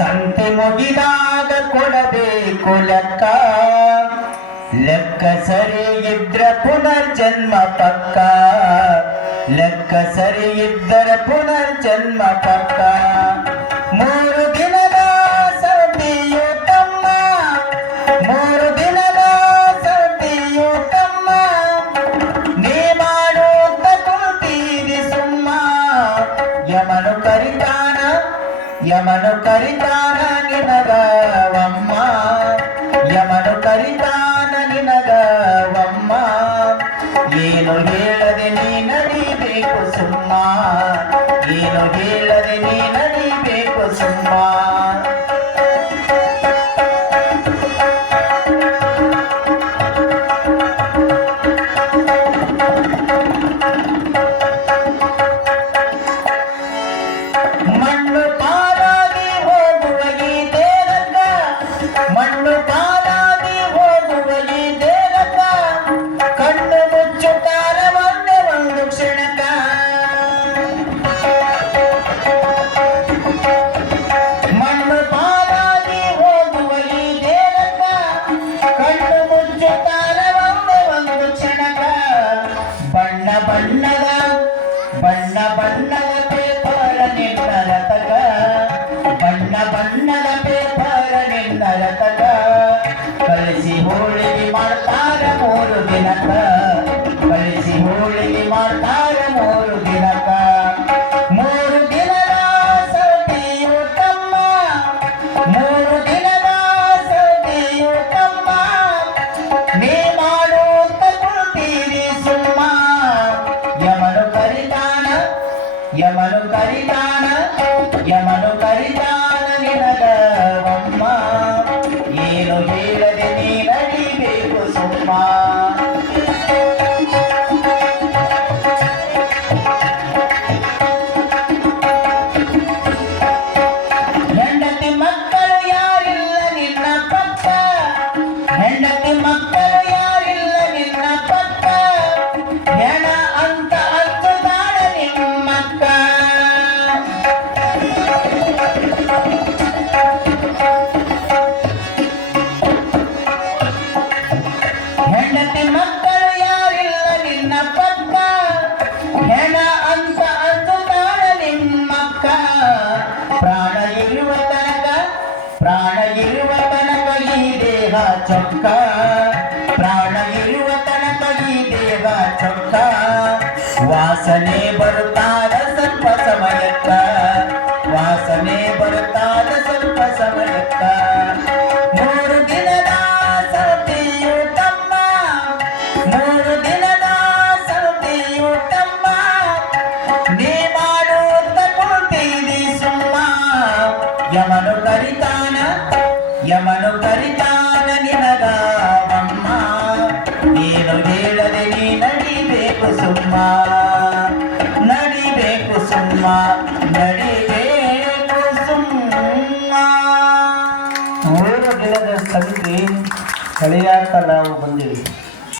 ಸಂತೆ ಮುಗಿದಾಗ ಕೊಡಬೇಕು ಲೆಕ್ಕ ಲೆಕ್ಕ ಸರಿ ಇದ್ರ ಪುನರ್ಜನ್ಮ ಪಕ್ಕ ಲೆಕ್ಕ ಸರಿ ಇದ್ದರ ಪುನರ್ಜನ್ಮ ಪಕ್ಕ ಮೂರು ದಿನದ ಸರದಿಯು ತಮ್ಮ ಮೂರು ದಿನದ ಸರದಿಯು ತಮ್ಮ ನೀ ಮಾಡುತ್ತ ಕುಂತೀರಿ ಸುಮ್ಮ ಯಮನು ಕರಿತಾನ ಯಮನು ಕರಿತಾನ ನಿನಗವಮ್ಮ ಯಮನು ಕರಿತಾನ ನಿನಗವಮ್ಮ ಏನು ಹೇಳದೆ ನೀ ನಡಿಬೇಕು ಸುಮ್ಮ ಏನು ಹೇಳದೆ ನೀ ನಡಿಬೇಕು ಸುಮ್ಮ Get! యమను కరితాన యమను కరితాన ಹೆಂಡತಿ ಮಕ್ಕಳು ಯಾರಿಲ್ಲ ನಿನ್ನ ಪಕ್ಕ. ಹೆಣ ಅಂತ ಅಂದುತ್ತಾಳ ನಿಮ್ಮಕ್ಕ ಪ್ರಾಣ ಇರುವ ತನಕ, ಪ್ರಾಣ ಇರುವ ತನಕ ಈ ದೇಹ ಚೊಕ್ಕ. ಪ್ರಾಣ ಇರುವ ತನಕ ಈ ದೇಹ ಚೊಕ್ಕ. ವಾಸನೆ ಬರುತ್ತಾದ ಕರಿತಾನ ಯಮನು ಕರಿತಾನ ನಿನಗವಮ್ಮ ನೀನು ಹೇಳದೆ ನೀ ನಡಿಬೇಕು ಸುಮ್ಮ. ನಡಿಬೇಕು ಸುಮ್ಮ ನಡಿಬೇಕು ಸುಮ್ಮ. ಮೂರು ದಿನದ ಸಂಧಿ ಕಳೆಯಾಕ ನಾವು ಬಂದಿವಿ